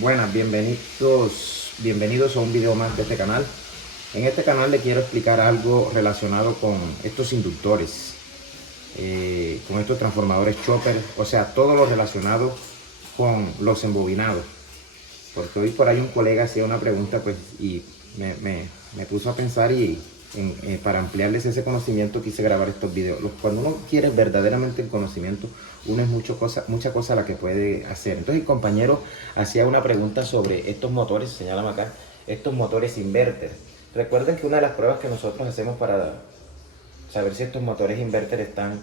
Buenas, bienvenidos a un video más de este canal. En este canal le quiero explicar algo relacionado con estos inductores, con estos transformadores chopper, o sea, todo lo relacionado con los embobinados. Porque hoy por ahí un colega hacía una pregunta pues, y me puso a pensar para ampliarles ese conocimiento quise grabar estos videos. Cuando uno quiere verdaderamente el conocimiento, uno es mucha cosa la que puede hacer. Entonces el compañero hacía una pregunta sobre estos motores, señálame acá, estos motores inverter. Recuerden que una de las pruebas que nosotros hacemos para saber si estos motores inverter están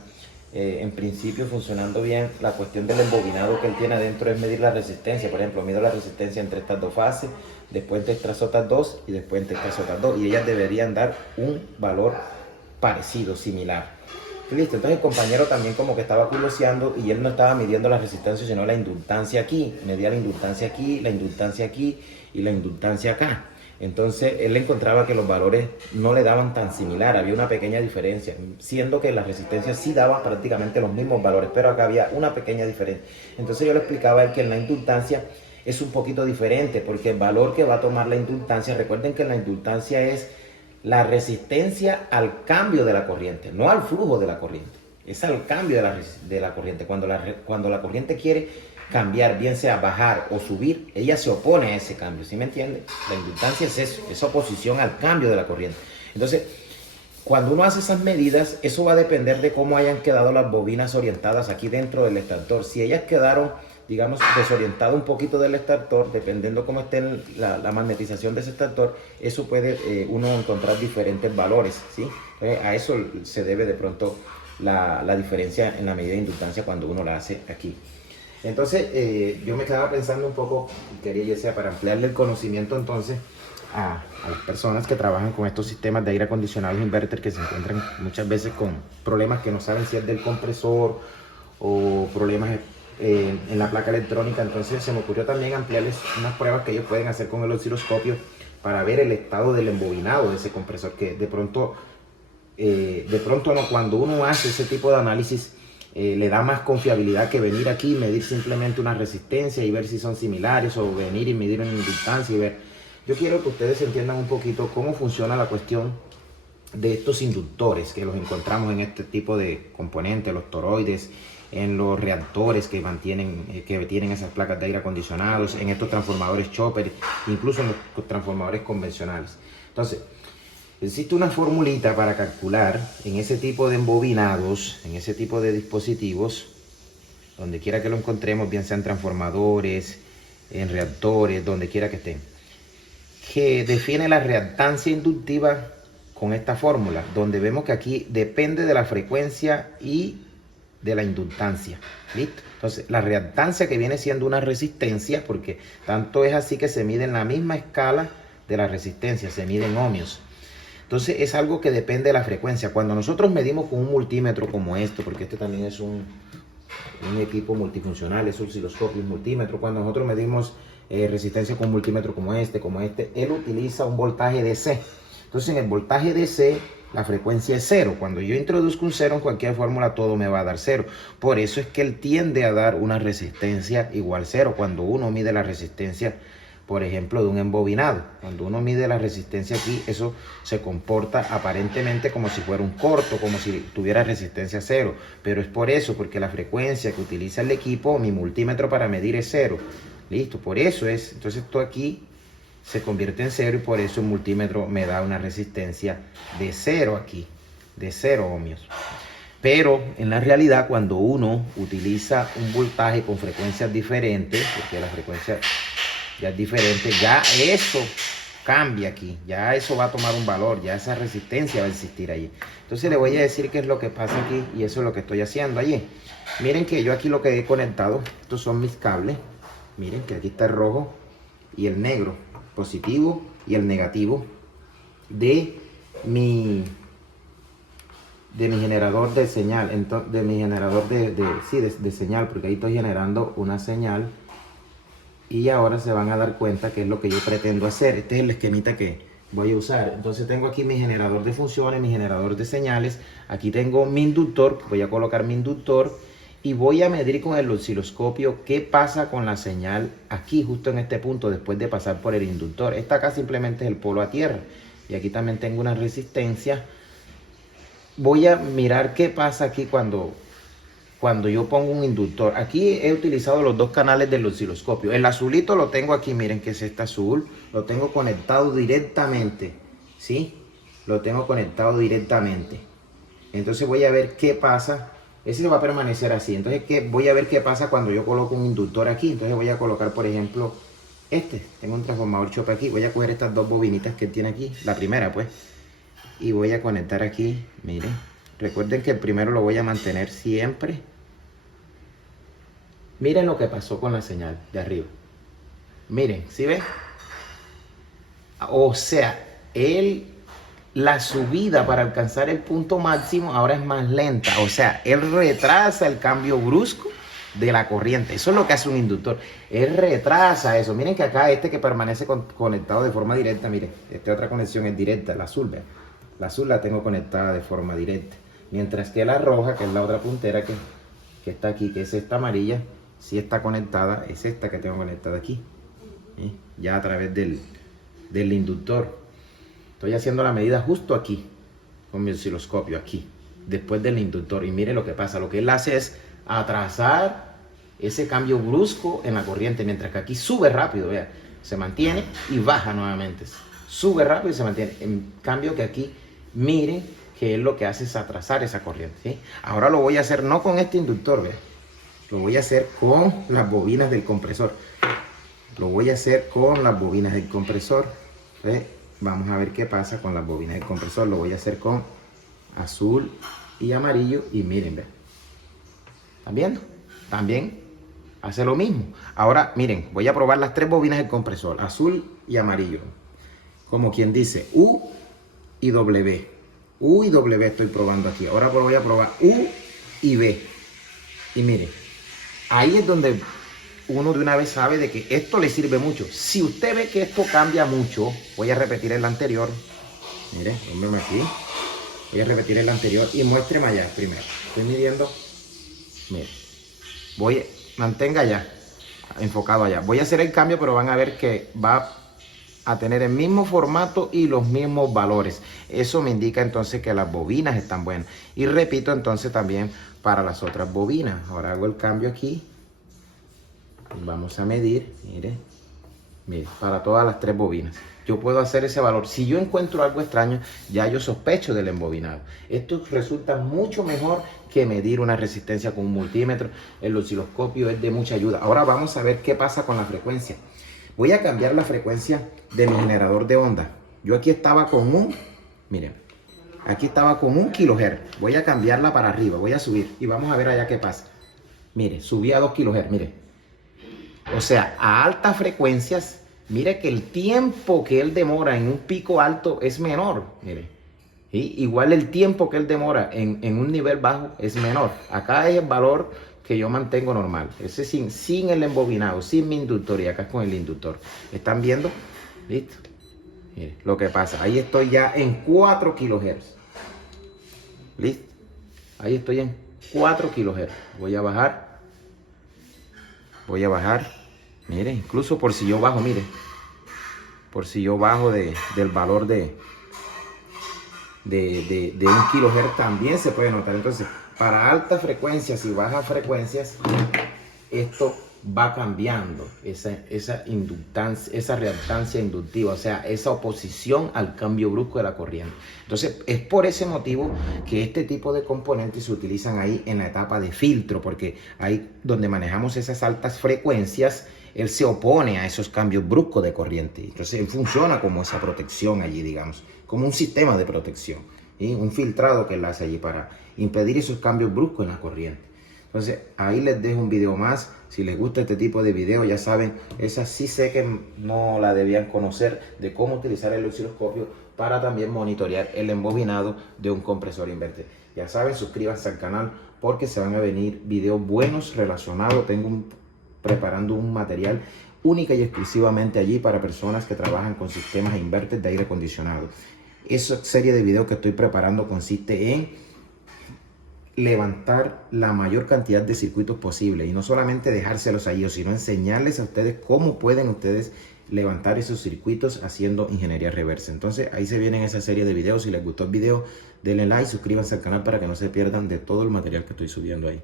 en principio funcionando bien, la cuestión del embobinado que él tiene adentro es medir la resistencia. Por ejemplo, mido la resistencia entre estas dos fases, después entre estas otras dos y después entre estas otras dos, y ellas deberían dar un valor parecido, similar. Listo, entonces el compañero también como que estaba curioseando y él no estaba midiendo la resistencia sino la inductancia aquí, medía la inductancia aquí, la inductancia aquí y la inductancia acá. Entonces él encontraba que los valores no le daban tan similar, había una pequeña diferencia, siendo que las resistencias sí daban prácticamente los mismos valores, pero acá había una pequeña diferencia. Entonces yo le explicaba a él que en la inductancia es un poquito diferente, porque el valor que va a tomar la inductancia, recuerden que la inductancia es la resistencia al cambio de la corriente, no al flujo de la corriente, es al cambio de la corriente. Cuando la corriente quiere cambiar, bien sea bajar o subir, ella se opone a ese cambio, ¿sí me entiende? La inductancia es eso, esa oposición al cambio de la corriente. Entonces, cuando uno hace esas medidas, eso va a depender de cómo hayan quedado las bobinas orientadas aquí dentro del extractor. Si ellas quedaron, digamos, desorientadas un poquito del extractor, dependiendo cómo esté la magnetización de ese extractor, eso puede uno encontrar diferentes valores, ¿sí? A eso se debe de pronto la diferencia en la medida de inductancia cuando uno la hace aquí. Entonces, yo me quedaba pensando un poco, quería ya sea para ampliarle el conocimiento entonces a las personas que trabajan con estos sistemas de aire acondicionado inverter, que se encuentran muchas veces con problemas que no saben si es del compresor o problemas en la placa electrónica. Entonces se me ocurrió también ampliarles unas pruebas que ellos pueden hacer con el osciloscopio para ver el estado del embobinado de ese compresor, que de pronto no, cuando uno hace ese tipo de análisis le da más confiabilidad que venir aquí y medir simplemente una resistencia y ver si son similares, o venir y medir una inductancia y ver. Yo quiero que ustedes entiendan un poquito cómo funciona la cuestión de estos inductores, que los encontramos en este tipo de componentes, los toroides, en los reactores que tienen esas placas de aire acondicionados, en estos transformadores chopper, incluso en los transformadores convencionales. Entonces, existe una formulita para calcular en ese tipo de embobinados, en ese tipo de dispositivos, donde quiera que lo encontremos, bien sean transformadores, en reactores, donde quiera que estén, que define la reactancia inductiva con esta fórmula, donde vemos que aquí depende de la frecuencia y de la inductancia. ¿Listo? Entonces, la reactancia, que viene siendo una resistencia, porque tanto es así que se mide en la misma escala de la resistencia, se mide en ohmios. Entonces es algo que depende de la frecuencia. Cuando nosotros medimos con un multímetro como este, porque este también es un equipo multifuncional, es un osciloscopio, un multímetro. Cuando nosotros medimos resistencia con un multímetro como este, él utiliza un voltaje DC. Entonces en el voltaje DC la frecuencia es cero. Cuando yo introduzco un cero en cualquier fórmula, todo me va a dar cero. Por eso es que él tiende a dar una resistencia igual cero cuando uno mide la resistencia, por ejemplo, de un embobinado. Cuando uno mide la resistencia aquí, eso se comporta aparentemente como si fuera un corto, como si tuviera resistencia cero. Pero es por eso, porque la frecuencia que utiliza el equipo, mi multímetro para medir, es cero. Listo, por eso es. Entonces esto aquí se convierte en cero y por eso el multímetro me da una resistencia de cero aquí, de 0 ohmios. Pero en la realidad, cuando uno utiliza un voltaje con frecuencias diferentes, porque la frecuencia ya es diferente, ya eso cambia aquí, ya eso va a tomar un valor, ya esa resistencia va a existir allí. Entonces le voy a decir qué es lo que pasa aquí, y eso es lo que estoy haciendo allí. Miren que yo aquí lo que he conectado, estos son mis cables. Miren que aquí está el rojo y el negro, positivo y el negativo de mi generador de señal, de mi generador de señal, porque ahí estoy generando una señal. Y ahora se van a dar cuenta que es lo que yo pretendo hacer. Este es el esquemita que voy a usar. Entonces tengo aquí mi generador de funciones, mi generador de señales. Aquí tengo mi inductor, voy a colocar mi inductor. y voy a medir con el osciloscopio qué pasa con la señal aquí, justo en este punto, después de pasar por el inductor. Esta acá simplemente es el polo a tierra, y aquí también tengo una resistencia. Voy a mirar qué pasa aquí cuando yo pongo un inductor. Aquí he utilizado los dos canales del osciloscopio. El azulito lo tengo aquí, miren que es este azul. Lo tengo conectado directamente, ¿sí? Lo tengo conectado directamente. Entonces voy a ver qué pasa. Ese va a permanecer así. Entonces voy a ver qué pasa cuando yo coloco un inductor aquí. Entonces voy a colocar, por ejemplo, tengo un transformador chopper aquí. Voy a coger estas dos bobinitas que tiene aquí. La primera, pues. Y voy a conectar aquí, miren. Recuerden que el primero lo voy a mantener siempre. Miren lo que pasó con la señal de arriba. Miren, ¿sí ven? O sea, la subida para alcanzar el punto máximo ahora es más lenta. O sea, él retrasa el cambio brusco de la corriente. Eso es lo que hace un inductor. Él retrasa eso. Miren que acá que permanece conectado de forma directa. Miren, esta otra conexión es directa, la azul, ¿ven? La azul la tengo conectada de forma directa. Mientras que la roja, que es la otra puntera que está aquí, que es esta amarilla, sí está conectada, es esta que tengo conectada aquí. ¿Sí? Ya a través del inductor. Estoy haciendo la medida justo aquí, con mi osciloscopio, aquí, después del inductor. Y mire lo que pasa. Lo que él hace es atrasar ese cambio brusco en la corriente, mientras que aquí sube rápido, vea, se mantiene y baja nuevamente. Sube rápido y se mantiene. En cambio que aquí, miren que él lo que hace es atrasar esa corriente, ¿sí? Ahora lo voy a hacer no con este inductor, vea. Lo voy a hacer con las bobinas del compresor. Lo voy a hacer con las bobinas del compresor. ¿Sí? Vamos a ver qué pasa con las bobinas del compresor. Lo voy a hacer con azul y amarillo. Y miren, ¿ven? ¿Están viendo? También hace lo mismo. Ahora, miren, voy a probar las tres bobinas del compresor. Azul y amarillo. Como quien dice, U y W. U y W estoy probando aquí. Ahora voy a probar U y B. Y miren, ahí es donde uno de una vez sabe de que esto le sirve mucho. Si usted ve que esto cambia mucho, voy a repetir el anterior. Mire, póngame aquí. Voy a repetir el anterior y muéstreme allá primero. Estoy midiendo. Mire, mantenga allá, enfocado allá. Voy a hacer el cambio, pero van a ver que va a tener el mismo formato y los mismos valores. Eso me indica entonces que las bobinas están buenas. Y repito entonces también para las otras bobinas. Ahora hago el cambio aquí. Vamos a medir, mire, para todas las tres bobinas. Yo puedo hacer ese valor. Si yo encuentro algo extraño, ya yo sospecho del embobinado. Esto resulta mucho mejor que medir una resistencia con un multímetro. El osciloscopio es de mucha ayuda. Ahora vamos a ver qué pasa con la frecuencia. Voy a cambiar la frecuencia de mi generador de onda. Yo aquí estaba con miren, aquí estaba con 1 kHz. Voy a cambiarla para arriba, voy a subir y vamos a ver allá qué pasa. Mire, subí a 2 kHz, mire. O sea, a altas frecuencias, mire que el tiempo que él demora en un pico alto es menor. Mire, ¿sí? Igual el tiempo que él demora en un nivel bajo es menor. Acá es el valor que yo mantengo normal. Ese sin el embobinado, sin mi inductor, y acá es con el inductor. ¿Están viendo? ¿Listo? Mire lo que pasa. Ahí estoy ya en 4 kHz. ¿Listo? Ahí estoy en 4 kHz. Voy a bajar. Voy a bajar. Mire, incluso por si yo bajo, mire. Por si yo bajo del valor de 1 kHz también se puede notar. Entonces, para altas frecuencias y bajas frecuencias, esto va cambiando esa inductancia, esa reactancia inductiva, o sea, esa oposición al cambio brusco de la corriente. Entonces, es por ese motivo que este tipo de componentes se utilizan ahí en la etapa de filtro, porque ahí donde manejamos esas altas frecuencias, él se opone a esos cambios bruscos de corriente. Entonces, él funciona como esa protección allí, digamos, como un sistema de protección, ¿sí? Un filtrado que él hace allí para impedir esos cambios bruscos en la corriente. Entonces, ahí les dejo un video más. Si les gusta este tipo de video, ya saben, esa sí sé que no la debían conocer, de cómo utilizar el osciloscopio para también monitorear el embobinado de un compresor inverter. Ya saben, suscríbanse al canal porque se van a venir videos buenos relacionados. Tengo preparando un material única y exclusivamente allí para personas que trabajan con sistemas inverter de aire acondicionado. Esa serie de videos que estoy preparando consiste en levantar la mayor cantidad de circuitos posible y no solamente dejárselos a ellos, sino enseñarles a ustedes cómo pueden ustedes levantar esos circuitos haciendo ingeniería reversa. Entonces ahí se vienen esa serie de videos. Si les gustó el video, denle like, suscríbanse al canal para que no se pierdan de todo el material que estoy subiendo ahí.